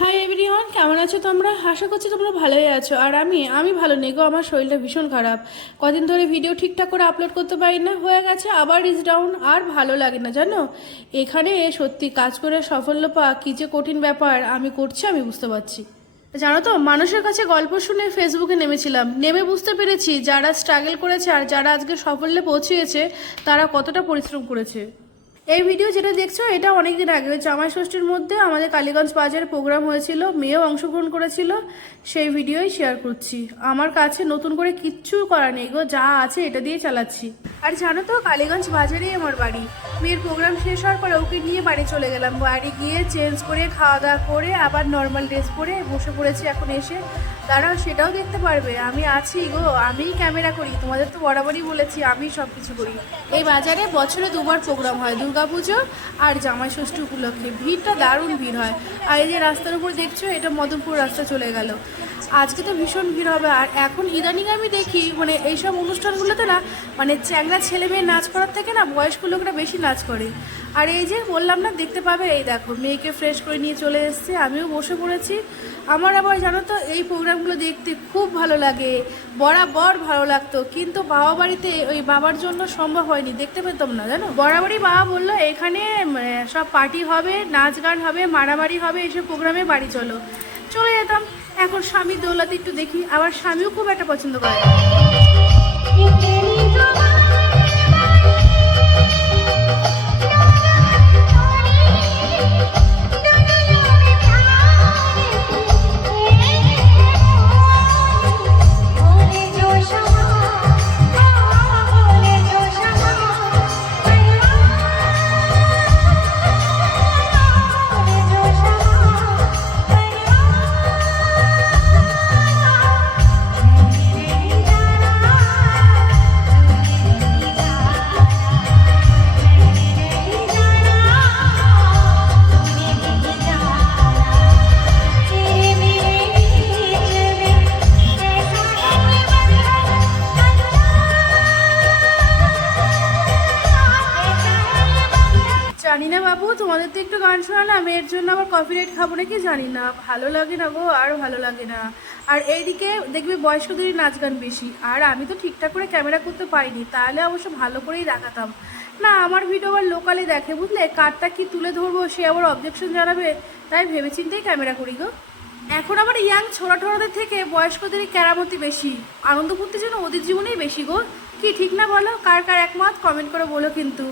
Hi everyone কেমন আছো তোমরা? আশা করছি তোমরা ভালোই আছো। আর আমি আমি ভালো নেই গো, আমার শরীরটা ভীষণ খারাপ। কদিন ধরে ভিডিও ঠিকঠাক করে আপলোড করতে পারি না, হয়ে গেছে আবার রিচ ডাউন আর ভালো লাগে না, জানো? এখানে সত্যি কাজ করে সাফল্য পাওয়া কী যে কঠিন ব্যাপার, আমি করছি, আমি বুঝতে পারছি। জানো তো, মানুষের কাছে গল্প শুনে ফেসবুকে নেমেছিলাম। নেমে বুঝতে পেরেছি, যারা স্ট্রাগল করেছে আর যারা আজকে সাফল্যে পৌঁছিয়েছে, তারা কতটা পরিশ্রম করেছে। এই ভিডিও যেটা দেখছ, এটা অনেক দিন আগে জামাই ষষ্ঠীর মধ্যে আমাদের কালীগঞ্জ বাজারে প্রোগ্রাম হয়েছিল, মেয়েও অংশগ্রহণ করেছিল, সেই ভিডিওই শেয়ার করছি। আমার কাছে নতুন করে কিচ্ছু করা নেই গো, যা আছে এটা দিয়ে চালাচ্ছি। আর জানো তো, কালীগঞ্জ বাজারেই আমার বাড়ি। মেয়ের প্রোগ্রাম শেষ হওয়ার পরে ওকে নিয়ে বাড়ি চলে গেলাম। বাড়ি গিয়ে চেঞ্জ করে, খাওয়া দাওয়া করে, আবার নর্মাল ড্রেস পরে বসে পড়েছি এখন এসে। দাঁড়াও সেটাও দেখতে পারবে। আমি আছি গো, আমিই ক্যামেরা করি। তোমাদের তো বরাবরই বলেছি আমি সব কিছু করি। এই বাজারে বছরে দুবার প্রোগ্রাম হয়, দুর্গাপুজো আর জামাই ষষ্ঠী উপলক্ষে। ভিড়টা দারুণ ভিড় হয়। আর এই যে রাস্তার উপর দেখছ, এটা মদনপুর রাস্তা চলে গেল। আজকে তো ভীষণ ভিড় হবে। আর এখন ইদানিং আমি দেখি মানে এইসব অনুষ্ঠানগুলোতে না মানে চ্যাংরা ছেলে মেয়ে নাচ করার থেকে না বয়স্ক লোকরা বেশি নাচ করে। আর এই যে বললাম না দেখতে পাবে এই দেখো মেয়েকে ফ্রেশ করে নিয়ে চলে এসছে। আমিও বসে পড়েছি। আমার আবার জানো তো এই প্রোগ্রামগুলো দেখতে খুব ভালো লাগে। বরাবর ভালো লাগতো। কিন্তু বাবা বাড়িতে ওই বাবার জন্য সম্ভব হয়নি। দেখতে পেতাম না জানো? বরাবরই বাবা বলল এখানে মানে, সব পার্টি হবে নাচ গান হবে মারামারি হবে এইসব প্রোগ্রামে বাড়ি চলো। চলে যেতাম। এখন স্বামী দৌলাতে একটু দেখি। আবার স্বামীও খুব একটা পছন্দ করে জানি না বাবু, তোমাদের তো একটু গান শোনালাম এর জন্য আবার কপি রেট খাব নাকি জানি না। ভালো লাগে না গো, আর ভালো লাগে না। আর এইদিকে দেখবে বয়স্কদেরই নাচ গান বেশি। আর আমি তো ঠিকঠাক করে ক্যামেরা করতে পারিনি, তাহলে অবশ্য ভালো করেই দেখাতাম। না, আমার ভিডিও আবার লোকালে দেখে, বুঝলে? কারটা কি তুলে ধরবো, সে আবার অবজেকশন জানাবে? তাই ভেবেচিন্তেই ক্যামেরা করি গো। এখন আবার ইয়াং ছোড়া ছোড়াদের থেকে বয়স্কদেরই কেরামতি বেশি। আনন্দ করতে যেন ওদের জীবনেই বেশি গো। কি ঠিক না বলো? কার কার একমত? কমেন্ট করে বলো কিন্তু।